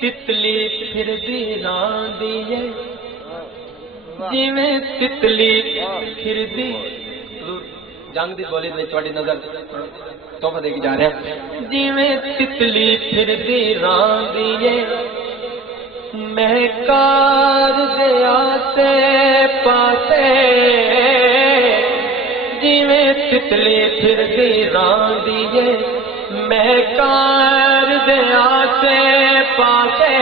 تتلی پھر دی راندی ہے جویں تتلی پھر دی جنگ دی بولی نے تواڈی نظر تحفہ دے کے جا رہے ہیں جویں تتلی پھر دی راندی ہے مہکار دیا تے پاسے جویں تتلی پھر دی راندی ہے مہکار دیا تے پاسے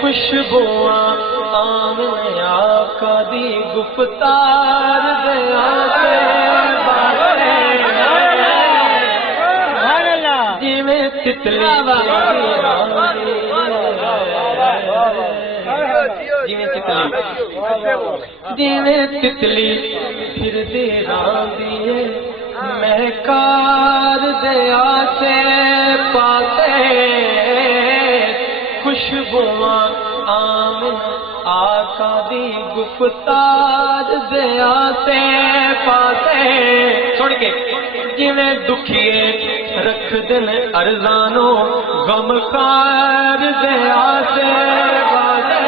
خوشبواں آمن آقا دی گفتار دیا تے پاسے جویں تتلی جویں تتلی پھر دی راندی ہے مہکار دیا سے پاسے خوشبواں آمن آقا دی گفتار دیا سے پاسے چھوڑ کے جویں دکھیے رکھ دن ارزانو غم خار دیا سے پاسے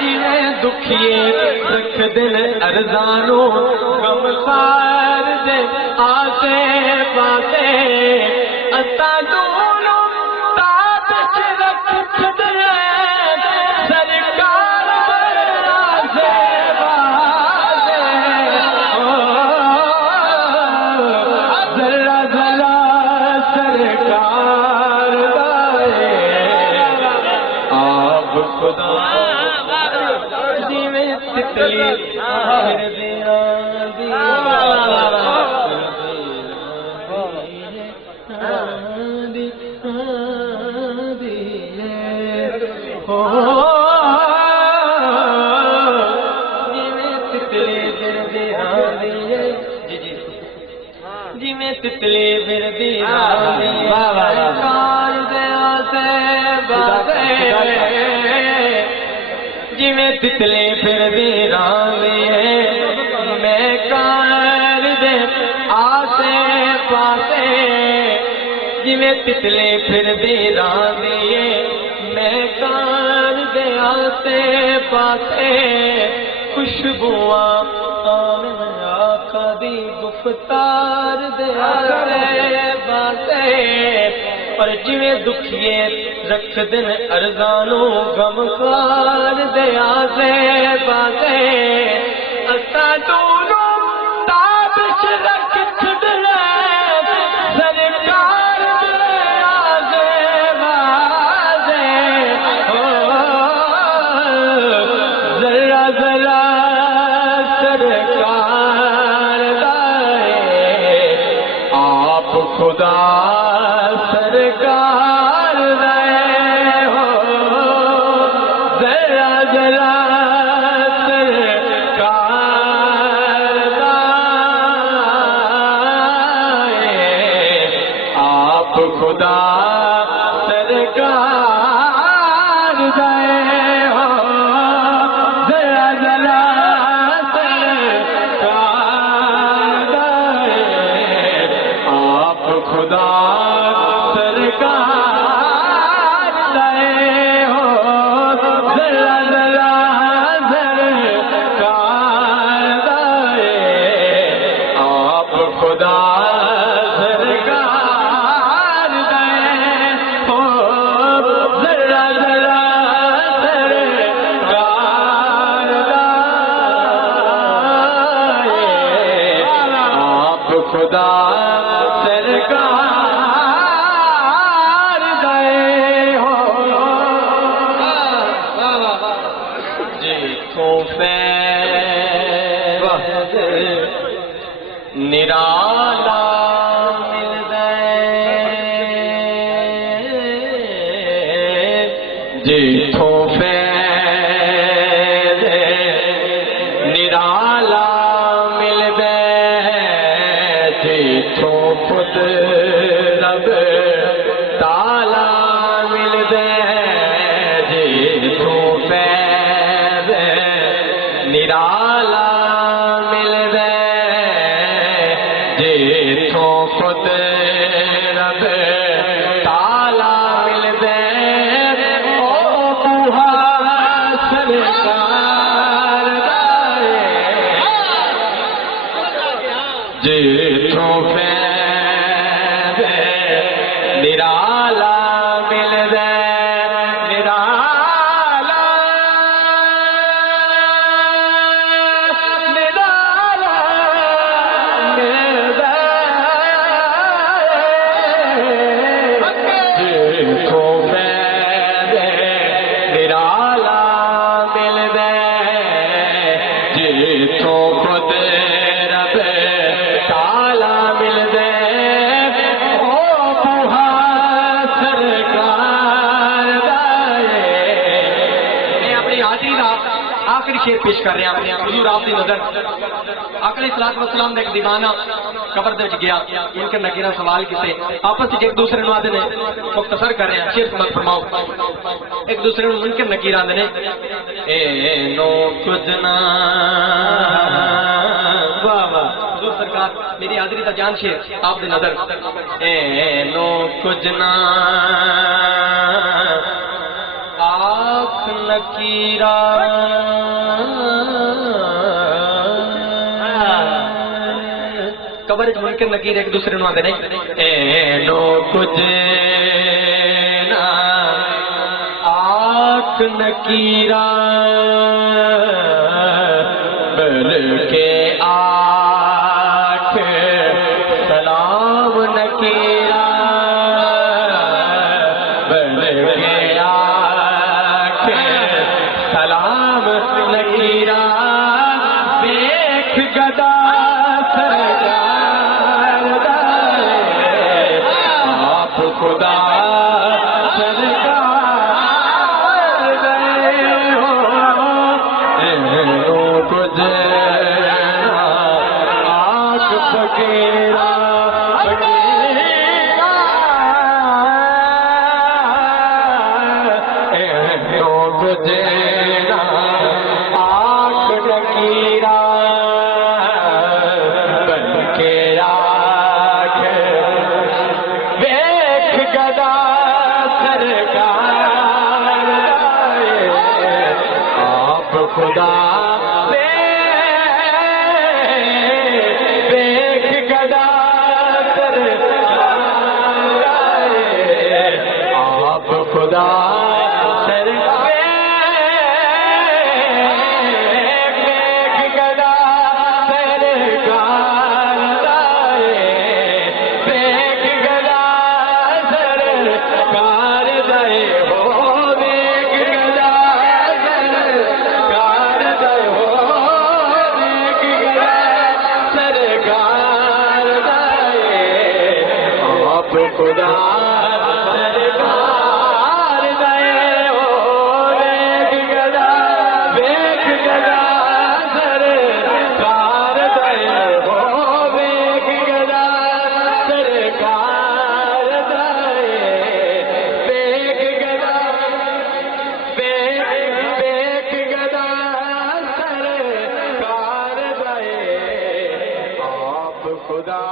جویں دکھیے رکھ دن ارزانو غم خار دے آسے پاسے اسا دونوں تابش رکھ دے سرکار آسے پاسے ذرا ذرا سرکار دائے آپ خدا جویں تتلی پھر دیا جویں تتلی پھر دی راندی کار دیا سے باسے جویں تتلی پھر دی راندی ہے میں کار دے آسے پاسے جویں تتلی پھر دی راندی ہے میں کار دے آسے پاسے خوشبواں آمن آقا دی گفتار دے آسے پاسے پر جویں دکھیے رکھ دن ارزانو غم خار دے آسے پاسے اسا دونوں تابش رکھ دے سرکار دے آسے پاسے ذرا ذرا سرکار دائے آپ خدا سرکار دائے ہو ذرا ذرا سرکار دائے آپ خدا سرکار دائے ہو ذرا ذرا سرکار دائے آپ خدا سرکار دائے ہو ذرا ذرا سرکار دائے آپ خدا سرکار دائے ہو ذرا ذرا سرکار دائے آپ خدا سرکار دائے ہو جی تو فیض نرالا ملدے جتھوں فیض نرالا ملدے جتھوں پت رب تالا ملدے جتھوں فیض نرالا ملدے جتھوں پت رب تالا ملدے او بوہا سرکار دائے جتھوں فیض نرالا ملدے نرالا نرالا ملدے جتھوں فیض نرالا ملدے جتھوں خود رب تالا ملدے او بوہا سرکار دائے میں اپنی حاضری دا آخری شعر پیش کر رہے ہیں حضور آپ کی نظر آقا علیہ الصلوۃ والسلام نے ایک دیوانہ قبر دے وچ گیا ان کے نگیرہ سوال کیتے آپس وچ ایک دوسرے نوں آدھے نے مختصر کر رہے ہیں شعر سمجھ فرماؤ ایک دوسرے نوں منکر نکیر آدھے نے اے نو کچھ نہ واہ واہ حضور سرکار میری حاضری دا جان شعر آپ دی نظر اے نو کچھ نہ آنکھ نکیرہ قبر وچ منکر نکیر ایک دوسرے نوں آندے نے اے نو کچھ نہ آنکھ نکیرہ بلکہ آنکھ سلام نکیرہ بلکہ آنکھ سلام نکیرہ دیکھ گدا سرکار دائے آپ خدا سرکار دائے ہو کچھ آنکھ فقیرہ خدا دیکھ گدا سرکار آپ خدا دیکھ گدا سرکار دیکھ گدا سرکار دے ہو دیکھ گدا خدا سرکار دے ہو دیکھ گدا دیکھ گدا سرکار دے ہو دیکھ گدا سرکار دے دیکھ گدا دیکھ گدا سرکار دے آپ خدا